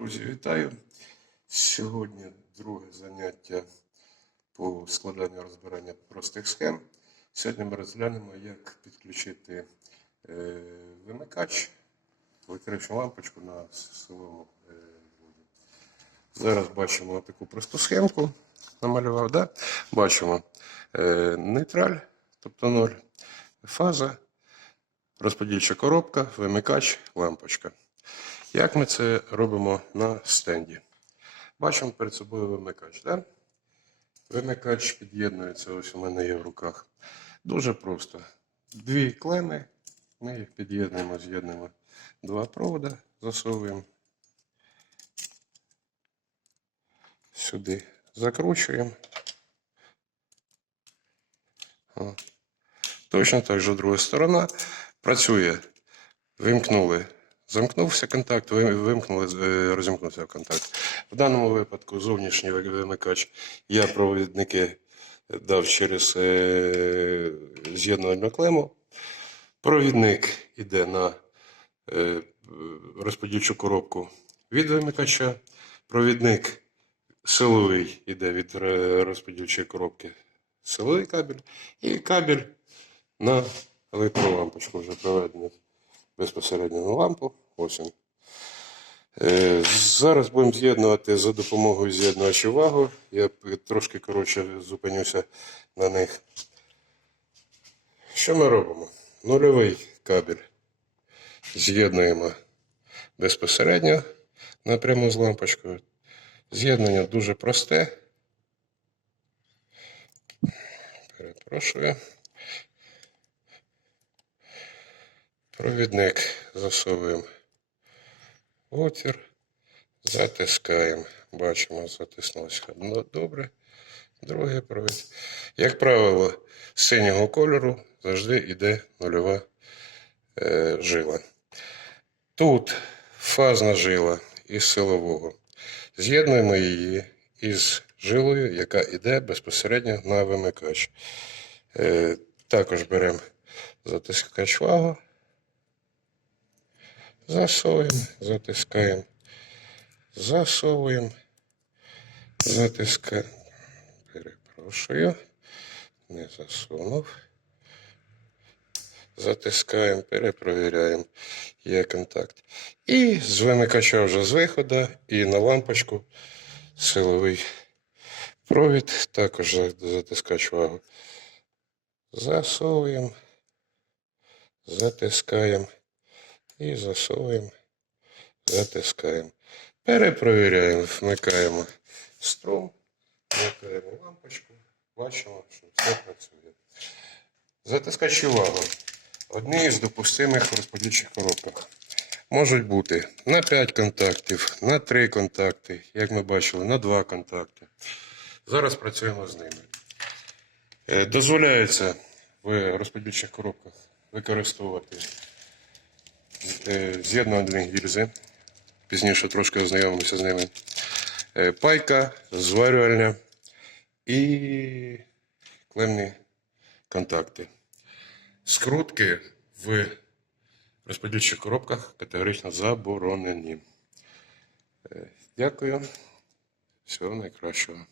Друзі, вітаю! Сьогодні друге заняття по складанню розбирання простих схем. Сьогодні ми розглянемо, як підключити е, вимикач, електричну лампочку на силовому е. Зараз бачимо таку просту схемку. Намалював, да? бачимо е, нейтраль, тобто 0, фаза, розподільча коробка, вимикач, лампочка. Як ми це робимо на стенді? Бачимо перед собою вимикач. Да? Вимикач під'єднується, ось у мене є в руках. Дуже просто. Дві клеми, ми їх під'єднуємо, з'єднуємо два провода, засовуємо сюди, закручуємо. Точно так же друга сторона. Працює. Вимкнули. Замкнувся контакт, вимкнули, е, розімкнувся контакт. В даному випадку зовнішній вимикач я провідники дав через е, з'єднувальну клему. Провідник йде на е, розподільчу коробку від вимикача. Провідник силовий йде від розподільчої коробки силовий кабель. І кабель на електролампочку вже проведений безпосередньо на лампу. Ось він. Е, Зараз будемо з'єднувати за допомогою з'єднувачів вагу. Я трошки коротше зупинюся на них. Що ми робимо? Нульовий кабель з'єднуємо безпосередньо напряму з лампочкою. З'єднання дуже просте. Перепрошую. Провідник засовуємо отвір, затискаємо. Бачимо, затиснулося добре. Другий провід. Як правило, з синього кольору завжди йде нульова е, жила. Тут фазна жила із силового. З'єднуємо її із жилою, яка йде безпосередньо на вимикач. Е, також беремо затискач вагу. Засовуємо, затискаємо, засовуємо, затискаємо. Перепрошую, не засунув. Затискаємо, перепровіряємо, є контакт. І з вимикача вже з виходу і на лампочку силовий провід, також за- затискач вагу. Засовуємо, затискаємо і засовуємо, затискаємо. Перепровіряємо, вмикаємо струм, вмикаємо лампочку, бачимо, що все працює. Затискачі вагу. Одні із допустимих розподільчих коробок. Можуть бути на 5 контактів, на 3 контакти, як ми бачили, на 2 контакти. Зараз працюємо з ними. Е, Дозволяється в розподільчих коробках використовувати е, з'єднувальні гільзи. Пізніше трошки ознайомимося з ними. Е, Пайка, зварювальня і клемні контакти. Скрутки в розподільчих коробках категорично заборонені. Е, Дякую. Всього найкращого.